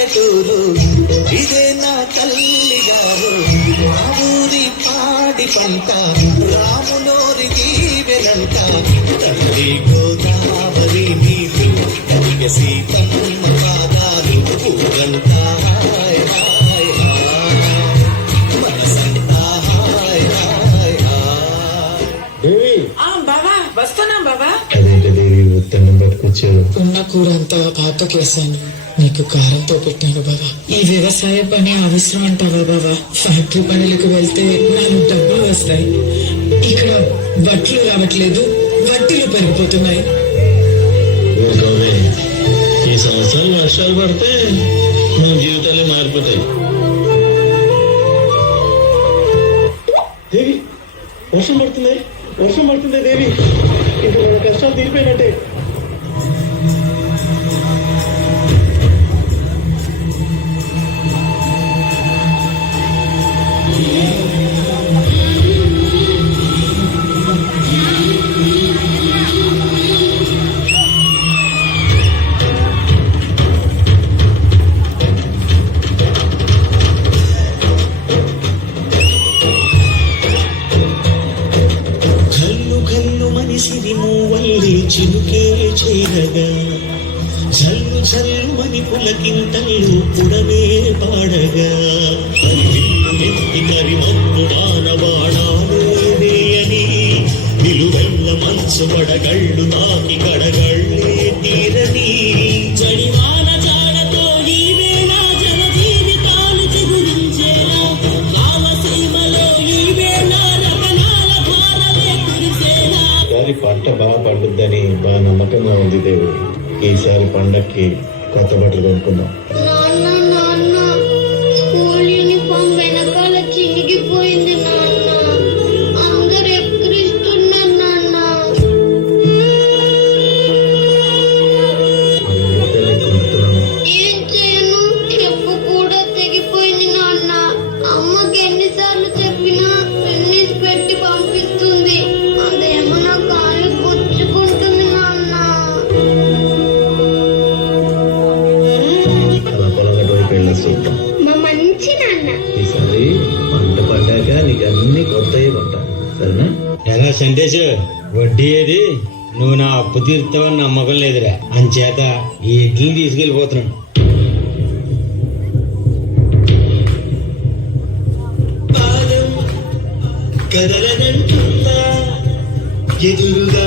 పల్లెటూరు ఇదే నా తల్లి గారు మా ఊరి పాడి పంట రాములోరి దీవెనంట తల్లి గోదావరి నీరు కలిగ సీతమ్మ పాదాలు ఊరంతా హాయ్ హాయ్ హాయ్ మనసంతా హాయ్ హాయ్ హాయ్. బాబా వస్తున్నాం బాబా. అదేంటి దేవి ఉత్తన్నం పట్టుకొచ్చావు? ఉన్న కూర అంతా పాతకు వేసాను, నీకు కారంతో పెట్టాను బాబా. ఈ వ్యవసాయ పని అవసరం అంటావా బాబా? ఫ్యాక్టరీ పనులకు వెళ్తే 4 డబ్బులు వస్తాయి, ఇక్కడ వడ్లు రావట్లేదు, వడ్డీలు పెరిగిపోతున్నాయి. ఈ సంవత్సరం వర్షాలు పడితే మన జీవితాలే మారిపోతాయి. దేవి వర్షం పడుతుంది, వర్షం పడుతుంది దేవి, ఇంకా మన కష్టాలు తీరిపోయినట్టే. సిరిమూవల్లి చినుకే చేరగా జల్లు జల్లుమని పులకింతల్లు పుడమే పాడగా ఎత్తి కరిమత్తు వానబాణాలు వేయని నిలువెల్ల మనసు పడగళ్ళు నాకి కడగళ్ళే తీరని జడివాన జాడతో ఈ వేళ జన జీవితాలు చిగురించేలా రామసీమలో ఈ వేళ రకనాల భారమే కురిసేలా. పంట బాగా పండుద్దని బాగా నమ్మకంగా ఉంది దేవుడు. ఈసారి పండక్కి కొత్త బట్టలు కొనుక్కుందాం. స్కూల్ యూనిఫామ్ వెనకాల చినిగిపోయింది నాన్న, అందరు ఎక్కిరిస్తున్నారు నాన్న. ఏం చేయను, చెప్పు కూడా తెగిపోయింది నాన్న. అమ్మకి ఎన్నిసార్లు చెప్పినా ఫినిష్ పెట్టి పంపిస్తుంది, అదేమో నా కాళ్ళు గుచ్చుకుంటుంది నాన్న. అలా పొలం గట్టు వైపు వెళ్ళి చూద్దాం. మా మంచి నాన్న. ఈసారి పంట పండాక నీకు అన్ని కొత్తవి కొంటా, సరేనా? ఎలా సందేశ్, వడ్డీ ఏది? నువ్వు నా అప్పు తీరుతావని నమ్మకం లేదురా, అంచేత ఈ ఇడ్లీని తీసుకెళ్ళిపోతున్నాను. కదలనంటుందా ఎదురుగా